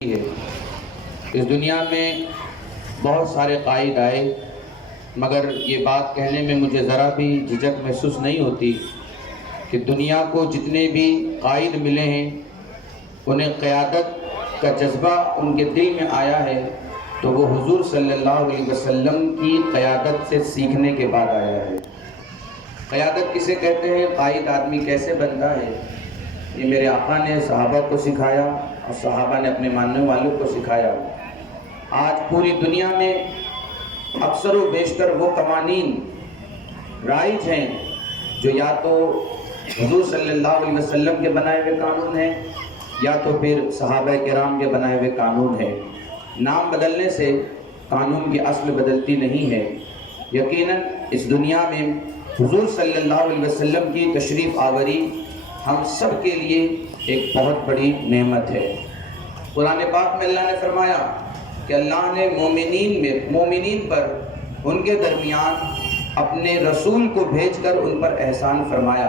ہے۔ اس دنیا میں بہت سارے قائد آئے، مگر یہ بات کہنے میں مجھے ذرا بھی جھجک محسوس نہیں ہوتی کہ دنیا کو جتنے بھی قائد ملے ہیں انہیں قیادت کا جذبہ ان کے دل میں آیا ہے تو وہ حضور صلی اللہ علیہ وسلم کی قیادت سے سیکھنے کے بعد آیا ہے۔ قیادت کسے کہتے ہیں، قائد آدمی کیسے بنتا ہے، یہ میرے آقا نے صحابہ کو سکھایا اور صحابہ نے اپنے ماننے والوں کو سکھایا۔ آج پوری دنیا میں اکثر و بیشتر وہ قوانین رائج ہیں جو یا تو حضور صلی اللہ علیہ وسلم کے بنائے ہوئے قانون ہیں یا تو پھر صحابہ کرام کے بنائے ہوئے قانون ہیں۔ نام بدلنے سے قانون کی اصل بدلتی نہیں ہے۔ یقیناً اس دنیا میں حضور صلی اللہ علیہ وسلم کی تشریف آوری ہم سب کے لیے ایک بہت بڑی نعمت ہے۔ قرآن پاک میں اللہ نے فرمایا کہ اللہ نے مومنین پر ان کے درمیان اپنے رسول کو بھیج کر ان پر احسان فرمایا،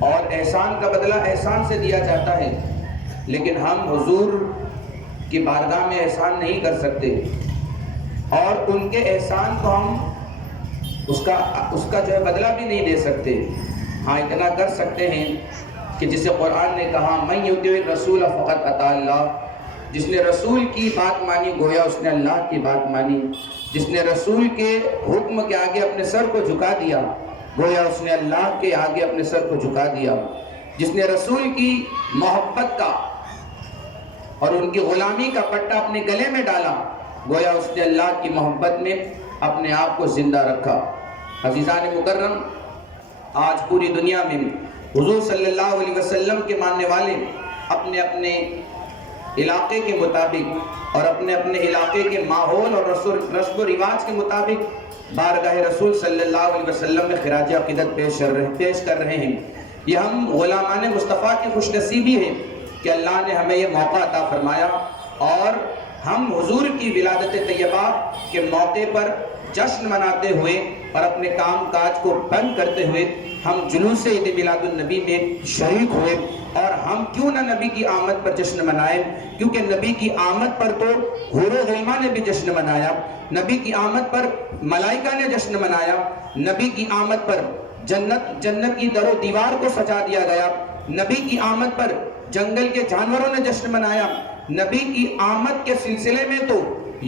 اور احسان کا بدلہ احسان سے دیا جاتا ہے، لیکن ہم حضور کی بارگاہ میں احسان نہیں کر سکتے اور ان کے احسان کو ہم اس کا جو ہے بدلہ بھی نہیں دے سکتے۔ ہاں اتنا کر سکتے ہیں کہ جسے قرآن نے کہا من یطیع الرسول فقد اطاع اللہ، جس نے رسول کی بات مانی گویا اس نے اللہ کی بات مانی، جس نے رسول کے حکم کے آگے اپنے سر کو جھکا دیا گویا اس نے اللہ کے آگے اپنے سر کو جھکا دیا، جس نے رسول کی محبت کا اور ان کی غلامی کا پٹا اپنے گلے میں ڈالا گویا اس نے اللہ کی محبت میں اپنے آپ کو زندہ رکھا۔ عزیزان مکرم، آج پوری دنیا میں حضور صلی اللہ علیہ وسلم کے ماننے والے اپنے اپنے علاقے کے مطابق اور اپنے اپنے علاقے کے ماحول اور رسم و رواج کے مطابق بارگاہ رسول صلی اللہ علیہ وسلم میں خراج عقیدت پیش کر رہے ہیں۔ یہ ہم غلامان مصطفیٰ کی خوش نصیبی ہے کہ اللہ نے ہمیں یہ موقع عطا فرمایا اور ہم حضور کی ولادت طیبہ کے موقع پر جشن مناتے ہوئے اور اپنے کام کاج کو بند کرتے ہوئے ہم جلوس عید میلاد النبی میں شریک ہوئے۔ اور ہم کیوں نہ نبی کی آمد پر جشن منائیں، کیونکہ نبی کی آمد پر تو حور و غلماں نے بھی جشن منایا، نبی کی آمد پر ملائکہ نے جشن منایا، نبی کی آمد پر جنت کی در و دیوار کو سجا دیا گیا، نبی کی آمد پر جنگل کے جانوروں نے جشن منایا۔ نبی کی آمد کے سلسلے میں تو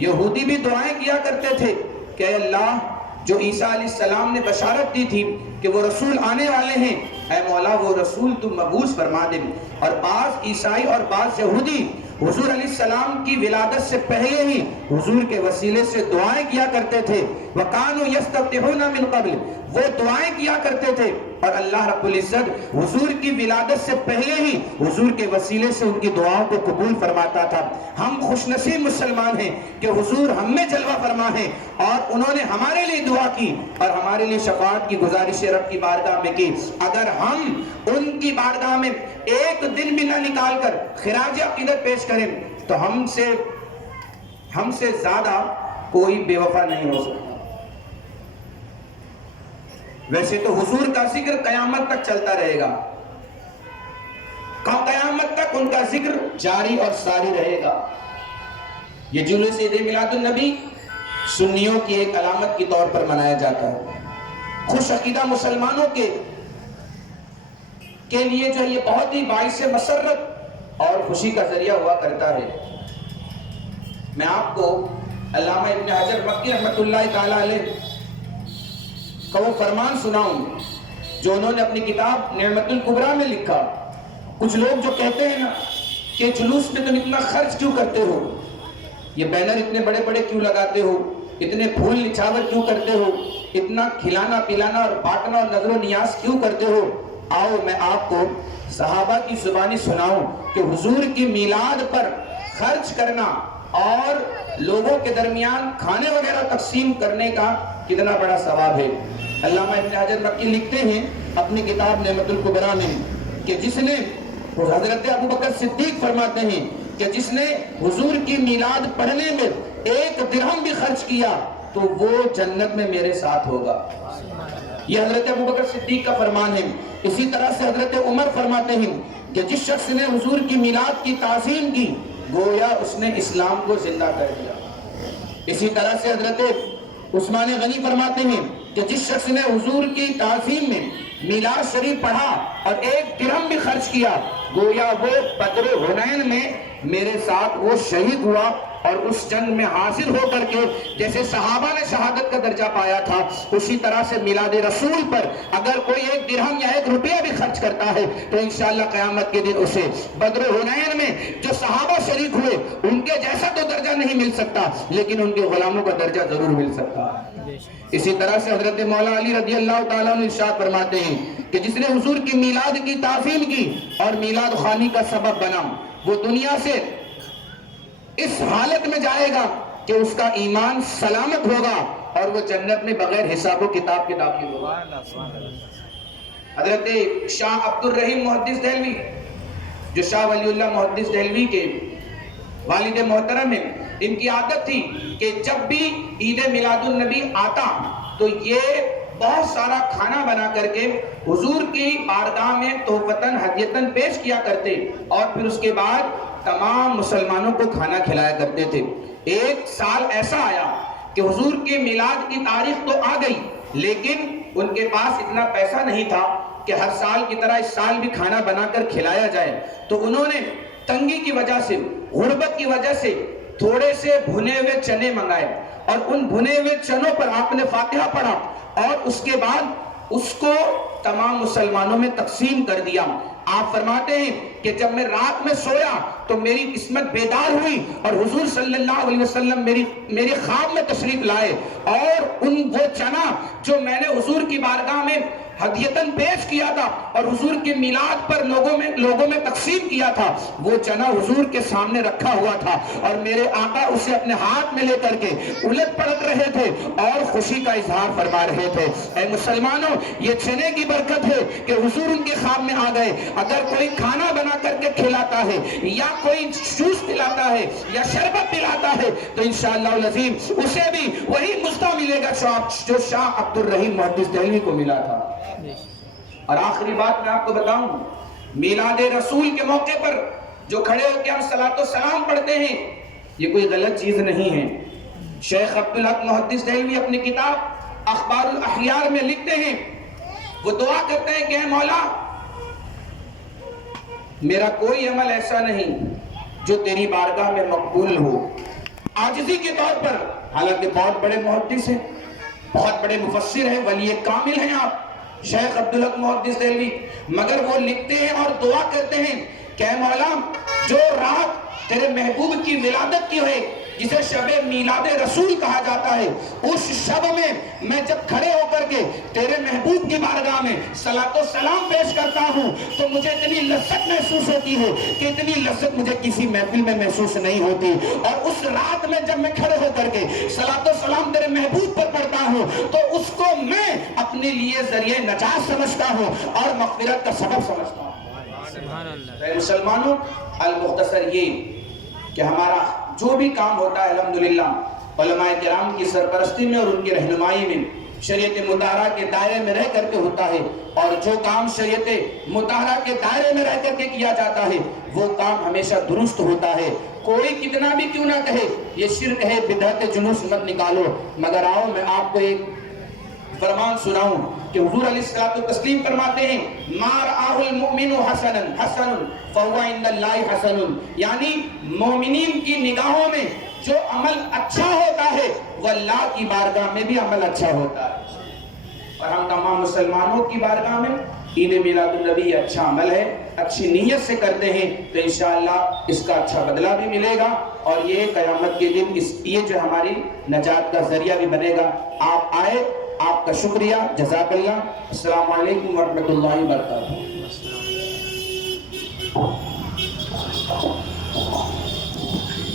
یہودی بھی دعائیں کیا کرتے تھے کہ اے اللہ، جو عیسیٰ علیہ السلام نے بشارت دی تھی کہ وہ رسول آنے والے ہیں، اے مولا وہ رسول تو مبعوث فرما دے۔ اور بعض عیسائی اور بعض یہودی حضور علیہ السلام کی ولادت سے پہلے ہی حضور کے وسیلے سے دعائیں کیا کرتے تھے۔ وَقَانُوا يَسْتَفْتِحُونَ مِن قَبْلِ، وہ دعائیں کیا کرتے تھے اور اللہ رب العزت حضور کی ولادت سے پہلے ہی حضور کے وسیلے سے ان کی دعاؤں کو قبول فرماتا تھا۔ ہم خوش نصیب مسلمان ہیں کہ حضور ہم میں جلوہ فرما ہے اور انہوں نے ہمارے لیے دعا کی اور ہمارے لیے شفاعت کی گزارش رب کی بارگاہ میں کی۔ اگر ہم ان کی بارگاہ میں ایک دن بھی نہ نکال کر خراج عقیدت پیش کریں تو ہم سے زیادہ کوئی بے وفا نہیں ہو سکتا۔ ویسے تو حضور کا ذکر قیامت تک چلتا رہے گا، قیامت تک ان کا ذکر جاری اور ساری رہے گا۔ یہ جلوس عید میلاد النبی سنیوں کی ایک علامت کے طور پر منایا جاتا ہے۔ خوش عقیدہ مسلمانوں کے لیے جو یہ بہت ہی باعث مسرت اور خوشی کا ذریعہ ہوا کرتا ہے۔ میں آپ کو علامہ ابن حجر مکی رحمۃ اللہ تعالی علیہ کا وہ فرمان سناؤں جو انہوں نے اپنی کتاب نعمت الکبریٰ میں لکھا۔ کچھ لوگ جو کہتے ہیں نا کہ جلوس میں تم اتنا خرچ کیوں کرتے ہو، یہ بینر اتنے بڑے بڑے کیوں لگاتے ہو، اتنے پھول نچھاور کیوں کرتے ہو، اتنا کھلانا پلانا اور بانٹنا اور نظر و نیاز کیوں کرتے ہو، آؤ میں آپ کو صحابہ کی زبانی سناؤں کہ حضور کی میلاد پر خرچ کرنا اور لوگوں کے درمیان کھانے وغیرہ تقسیم کرنے کا کتنا بڑا ثواب ہے۔ علامہ ابن حجر مکی لکھتے ہیں اپنی کتاب نعمت الکبریٰ میں کہ جس نے، حضرت ابو بکر صدیق فرماتے ہیں کہ جس نے حضور کی میلاد پڑھنے میں ایک درہم بھی خرچ کیا تو وہ جنت میں میرے ساتھ ہوگا۔ یہ حضرت ابو بکر صدیق کا فرمان ہے۔ اسی طرح سے حضرت عمر فرماتے ہیں کہ جس شخص نے حضور کی میلاد کی تعظیم کی گویا اس نے اسلام کو زندہ کر دیا۔ اسی طرح سے حضرت عثمان غنی فرماتے ہیں کہ جس شخص نے حضور کی تعظیم میں میلاد شریف پڑھا اور 1 درہم بھی خرچ کیا، گویا وہ بدر حنین میں میرے ساتھ وہ شہید ہوا، اور اس جنگ میں حاضر ہو کر کے جیسے صحابہ نے شہادت کا درجہ پایا تھا، اسی طرح سے میلاد رسول پر اگر کوئی 1 درہم یا 1 روپیہ بھی خرچ کرتا ہے تو انشاءاللہ قیامت کے دن اسے بدر حنین میں جو صحابہ شریک ہوئے ان کے جیسا تو درجہ نہیں مل سکتا، لیکن ان کے غلاموں کا درجہ ضرور مل سکتا ہے۔ اسی طرح سے حضرت مولا علی رضی اللہ تعالیٰ عنہ ارشاد فرماتے ہیں کہ جس نے حضور کی میلاد کی تعظیم کی اور میلاد خوانی کا سبب بنا، وہ دنیا سے اس حالت میں جائے گا کہ اس کا ایمان سلامت ہوگا اور وہ جنت میں بغیر حساب و کتاب کے داخل ہوگا۔ حضرت شاہ عبد الرحیم محدث دہلوی، جو شاہ ولی اللہ محدث دہلوی کے والد محترم ہیں، ان کی عادت تھی کہ جب بھی عید میلاد النبی آتا تو یہ بہت سارا کھانا بنا کر کے حضور کی بارگاہ میں تحفتاً ہدیتاً پیش کیا کرتے، اور پھر اس کے بعد تمام مسلمانوں کو کھانا کھلایا کرتے تھے۔ ایک سال ایسا آیا کہ حضور کے میلاد کی تاریخ تو آ گئی، لیکن ان کے پاس اتنا پیسہ نہیں تھا کہ ہر سال کی طرح اس سال بھی کھانا بنا کر کھلایا جائے، تو انہوں نے تنگی کی وجہ سے، غربت کی وجہ سے تھوڑے سے بھنے ہوئے چنے منگائے، اور ان بھنے ہوئے چنوں پر آپ نے فاتحہ پڑھا اور اس کے بعد اس کو تمام مسلمانوں میں تقسیم کر دیا۔ آپ فرماتے ہیں کہ جب میں رات میں سویا تو میری قسمت بیدار ہوئی اور حضور صلی اللہ علیہ وسلم میری خواب میں تشریف لائے، اور وہ چنا جو میں نے حضور کی بارگاہ میں ہدیتاً پیش کیا تھا اور حضور کے میلاد پر لوگوں میں تقسیم کیا تھا، وہ چنا حضور کے سامنے رکھا ہوا تھا، اور میرے آقا اسے اپنے ہاتھ میں لے کر کے الٹ پلٹ رہے تھے اور خوشی کا اظہار فرما رہے تھے۔ اے مسلمانوں، یہ چنے کی برکت ہے کہ حضور ان کے خواب میں آ گئے۔ اگر کوئی کھانا بنا کر کے کھلاتا ہے یا کوئی جوس پلاتا ہے یا شربت پلاتا ہے تو انشاءاللہ العظیم اسے بھی وہی مزدہ ملے گا جو شاہ عبد الرحیم محدث دہلوی کو ملا تھا۔ اور آخری بات میں آپ کو بتاؤں، میلاد رسول کے موقع پر جو کھڑے ہو کے ہم صلاۃ و سلام پڑھتے ہیں، یہ کوئی غلط چیز نہیں ہے۔ شیخ عبدالحق محدث دہلوی اپنی کتاب اخبار الاحیار میں لکھتے ہیں، وہ دعا کرتے ہیں کہ اے مولا، میرا کوئی عمل ایسا نہیں جو تیری بارگاہ میں مقبول ہو۔ عاجزی کے طور پر، حالانکہ بہت بڑے محدث ہیں، بہت بڑے مفسر ہیں، ولی کامل ہیں آپ شیخ عبدالحق محدث دہلوی، مگر وہ لکھتے ہیں اور دعا کرتے ہیں کہ اے مولا، جو رات تیرے محبوب کی ولادت کی ہوئے جسے شب میلاد رسول کہا جاتا ہے، اس شب میں میں جب کھڑے ہو کر کے تیرے محبوب کی بارگاہ میں صلاۃ و سلام پیش کرتا ہوں تو مجھے اتنی لذت محسوس ہوتی ہے کہ اتنی لذت مجھے کسی محفل میں محسوس نہیں ہوتی، اور اس رات میں جب میں کھڑے ہو کر کے صلاۃ و سلام تیرے محبوب پر پڑھتا ہوں تو اس کو میں اپنے لیے ذریعہ نجات سمجھتا ہوں اور مغفرت کا سبب سمجھتا ہوں۔ مسلمانوں، المختصر یہ کہ ہمارا جو بھی کام ہوتا ہے الحمدللہ علماء کرام کی سرپرستی میں اور ان کی رہنمائی میں شریعت مطہرہ کے دائرے میں رہ کر کے ہوتا ہے، اور جو کام شریعت مطہرہ کے دائرے میں رہ کر کے کیا جاتا ہے وہ کام ہمیشہ درست ہوتا ہے۔ کوئی کتنا بھی کیوں نہ کہے یہ شرک ہے، بدعت، جنوس مت نکالو، مگر آؤ میں آپ کو ایک فرمان سناؤں کہ حضور علیہ الصلوۃ والتسلیم فرماتے ہیں ما رآہ المؤمن حسنا حسن فهو عند اللہ حسن، یعنی مومنین کی نگاہوں میں جو عمل اچھا ہوتا ہے وہ اللہ کی بارگاہ میں بھی عمل اچھا ہوتا ہے، اور ہم تمام مسلمانوں کی بارگاہ میں عید میلاد النبی اچھا عمل ہے، اچھی نیت سے کرتے ہیں تو انشاءاللہ اس کا اچھا بدلہ بھی ملے گا، اور یہ قیامت کے دن یہ جو ہماری نجات کا ذریعہ بھی بنے گا۔ آپ آئے، آپ کا شکریہ، جزاک اللہ، السلام علیکم ورحمۃ اللہ وبرکاتہ۔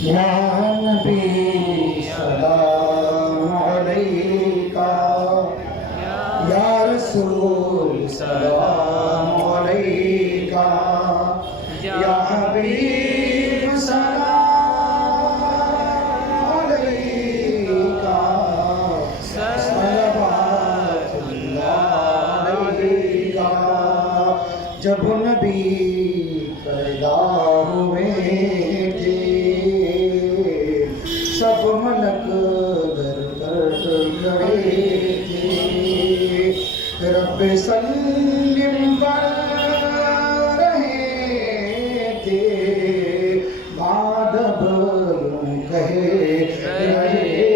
یا نبی سلام علیکہ، یا رسول سلام علیکہ، یا حبیب سلام علیکہ، صلوات اللہ علیکہ۔ جب نبی پیدا ہوئے تھے وسلم پر رہے تھے بعد اب یوں کہے رہے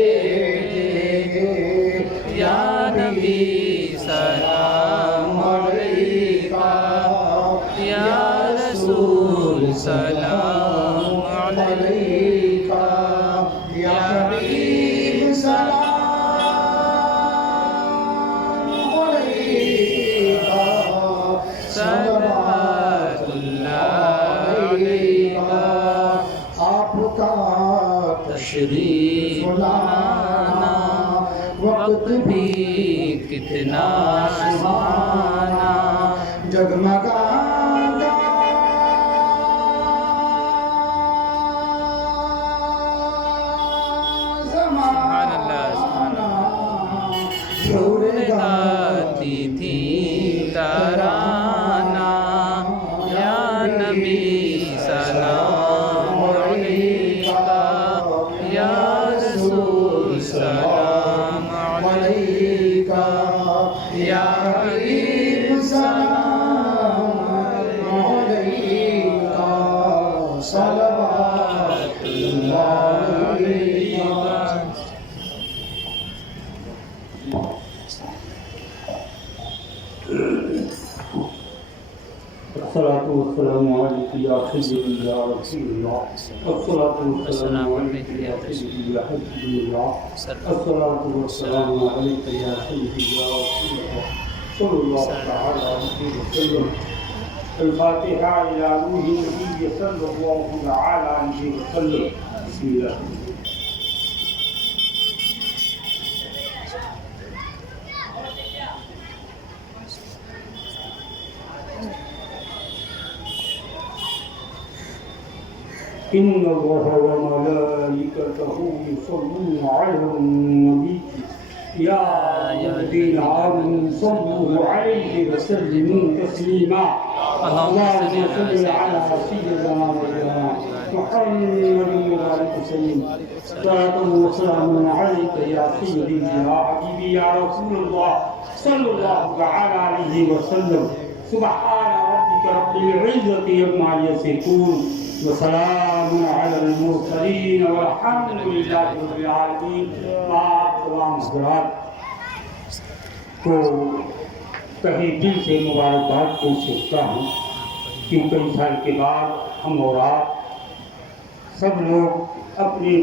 تھے یا نبی سلام علیکہ یا رسول سلام علیکہ یا حبیب سلام علیکہ صلوات اللہ علیکہ آپ کا تشریف لانا وقت بھی کتنا سہانا جگمگاتا زمانہ شور گاتی تھی ترانہ یا نبی سلام علیکہ یا رسول سلام علیکہ یا حبیب سلام علیکہ صلوات اللہ علیکہ الصلاة والسلام عليك يا سيدي يا رسول الله الصلاة والسلام عليك يا سيدي يا حبيب الله الصلاة والسلام عليك يا سيدي يا رسول الله صلى الله تعالى عليه وسلم الفاتحة إلى روح النبي صلى الله تعالى عليه وسلم بسم الله إن الله وملائكته يصلون على النبي يا أيها الذين آمنوا صلوا عليه وسلموا تسليما اللهم صل على سيدنا مولانا محمد وآله وسلم صلاة وسلام عليك يا سيدي يا حبيبي يا رسول الله صلى الله تعالى عليه وسلم سبحان ربك رب العزة عما يصفون وسلام على المرسلين والحمد لله رب العالمين. آپ تمام حضرات کو تہہ دل سے مبارکباد پیش کرتا ہوں کہ کئی سال کے بعد ہم اور آپ سب لوگ اپنے